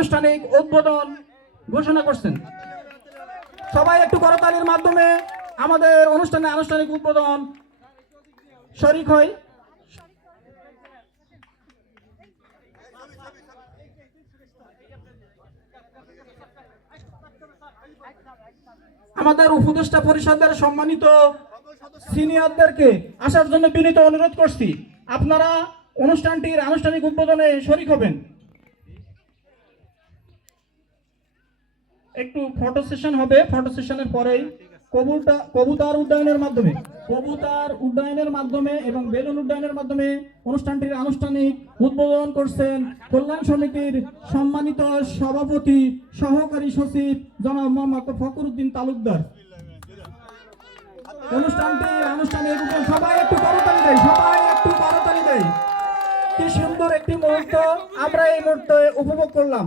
আনুষ্ঠানিক উদ্বোধন ঘোষণা করছেন। সবাই একটু করতালির মাধ্যমে আমাদের অনুষ্ঠানে আনুষ্ঠানিক উদ্বোধন শরীক হয়। আমাদের উপদেষ্টা পরিষদের সম্মানিত সিনিয়রদেরকে আসার জন্য বিনীত অনুরোধ করছি, আপনারা অনুষ্ঠানটির আনুষ্ঠানিক উদ্বোধনে শরীক হবেন। একটু ফটো সেশন হবে, ফটো সেশনের পরেই কবুতর উড্ডয়নের মাধ্যমে এবং বেলুন উড্ডয়নের মাধ্যমে অনুষ্ঠানটির আনুষ্ঠানিক উদ্বোধন করছেন কল্যাণ সমিতির সম্মানিত সভাপতি সহকারী সচিব জনাব মোহাম্মদ ফখরুদ্দিন তালুকদার। অনুষ্ঠানটির আনুষ্ঠানিক উদ্বোধন সবাই একটু করতালি দেয়। কি সুন্দর একটি মুহূর্ত আমরা এই মুহূর্তে উপভোগ করলাম।